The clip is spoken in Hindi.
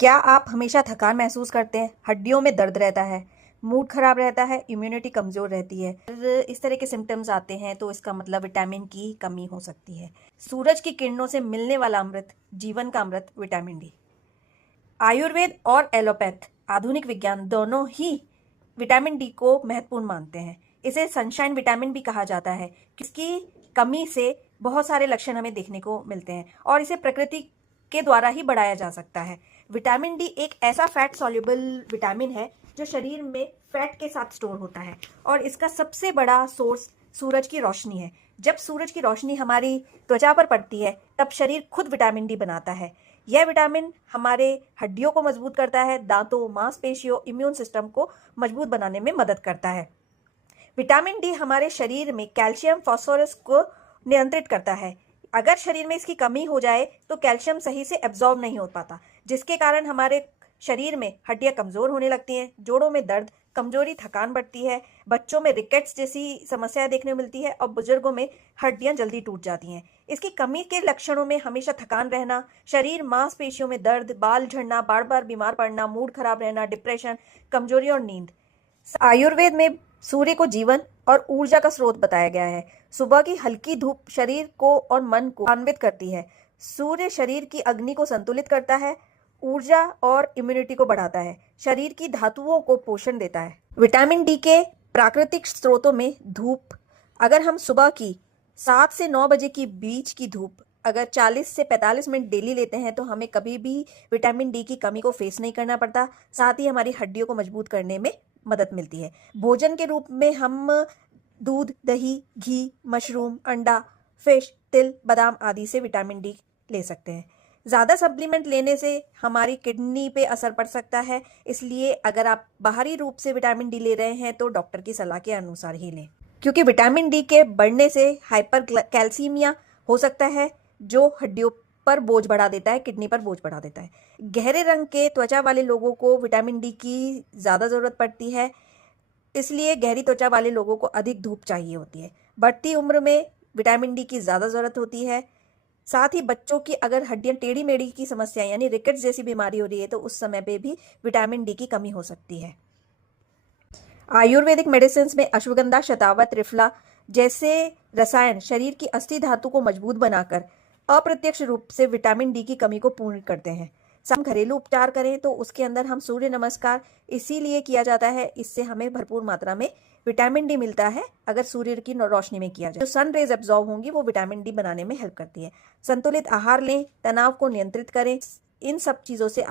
क्या आप हमेशा थकान महसूस करते हैं, हड्डियों में दर्द रहता है, मूड खराब रहता है, इम्यूनिटी कमज़ोर रहती है? अगर इस तरह के सिम्टम्स आते हैं तो इसका मतलब विटामिन की कमी हो सकती है। सूरज की किरणों से मिलने वाला अमृत, जीवन का अमृत विटामिन डी। आयुर्वेद और एलोपैथ आधुनिक विज्ञान दोनों ही विटामिन डी को महत्वपूर्ण मानते हैं। इसे सनशाइन विटामिन भी कहा जाता है। इसकी कमी से बहुत सारे लक्षण हमें देखने को मिलते हैं और इसे प्रकृति के द्वारा ही बढ़ाया जा सकता है। विटामिन डी एक ऐसा फैट सॉल्युबल विटामिन है जो शरीर में फैट के साथ स्टोर होता है और इसका सबसे बड़ा सोर्स सूरज की रोशनी है। जब सूरज की रोशनी हमारी त्वचा पर पड़ती है तब शरीर खुद विटामिन डी बनाता है। यह विटामिन हमारे हड्डियों को मजबूत करता है, दांतों, मांसपेशियों, इम्यून सिस्टम को मजबूत बनाने में मदद करता है। विटामिन डी हमारे शरीर में कैल्शियम, फास्फोरस को नियंत्रित करता है। अगर शरीर में इसकी कमी हो जाए तो कैल्शियम सही से एब्जॉर्ब नहीं हो पाता, जिसके कारण हमारे शरीर में हड्डियां कमजोर होने लगती हैं, जोड़ों में दर्द, कमजोरी, थकान बढ़ती है, बच्चों में रिकेट्स जैसी समस्याएं देखने को मिलती है और बुजुर्गों में हड्डियां जल्दी टूट जाती हैं। इसकी कमी के लक्षणों में हमेशा थकान रहना, शरीर मांसपेशियों में दर्द, बाल झड़ना, बार बार बीमार पड़ना, मूड खराब रहना, डिप्रेशन, कमजोरी और नींद। आयुर्वेद में सूर्य को जीवन और ऊर्जा का स्रोत बताया गया है। सुबह की हल्की धूप शरीर को और मन को आन्वित करती है। सूर्य शरीर की अग्नि को संतुलित करता है, ऊर्जा और इम्यूनिटी को बढ़ाता है, शरीर की धातुओं को पोषण देता है। विटामिन डी के प्राकृतिक स्रोतों में धूप, अगर हम सुबह की 7 से 9 बजे की बीच की धूप अगर 40 से 45 मिनट डेली लेते हैं तो हमें कभी भी विटामिन डी की कमी को फेस नहीं करना पड़ता। साथ ही हमारी हड्डियों को मजबूत करने में मदद मिलती है। भोजन के रूप में हम दूध, दही, घी, मशरूम, अंडा, फिश, तिल, बादाम आदि से विटामिन डी ले सकते हैं। ज़्यादा सप्लीमेंट लेने से हमारी किडनी पे असर पड़ सकता है, इसलिए अगर आप बाहरी रूप से विटामिन डी ले रहे हैं तो डॉक्टर की सलाह के अनुसार ही लें, क्योंकि विटामिन डी के बढ़ने से हाइपर कैल्सीमिया हो सकता है जो हड्डियों पर बोझ बढ़ा देता है, किडनी पर बोझ बढ़ा देता है। गहरे रंग के त्वचा वाले लोगों को विटामिन डी की ज़्यादा ज़रूरत पड़ती है, इसलिए गहरी त्वचा वाले लोगों को अधिक धूप चाहिए होती है। बढ़ती उम्र में विटामिन डी की ज़्यादा ज़रूरत होती है। साथ ही बच्चों की अगर हड्डियां टेढ़ी मेढ़ी की समस्या यानी रिकेट्स जैसी बीमारी हो रही है तो उस समय पे भी विटामिन डी की कमी हो सकती है। आयुर्वेदिक मेडिसिन में अश्वगंधा, शतावत, त्रिफला जैसे रसायन शरीर की अस्थि धातु को मजबूत बनाकर अप्रत्यक्ष रूप से विटामिन डी की कमी को पूर्ण करते हैं। हम घरेलू उपचार करें तो उसके अंदर हम सूर्य नमस्कार इसीलिए किया जाता है, इससे हमें भरपूर मात्रा में विटामिन डी मिलता है। अगर सूर्य की रोशनी में किया जाए जो सन रेज एब्जॉर्ब होंगी वो विटामिन डी बनाने में हेल्प करती है। संतुलित आहार लें, तनाव को नियंत्रित करें। इन सब चीज़ों से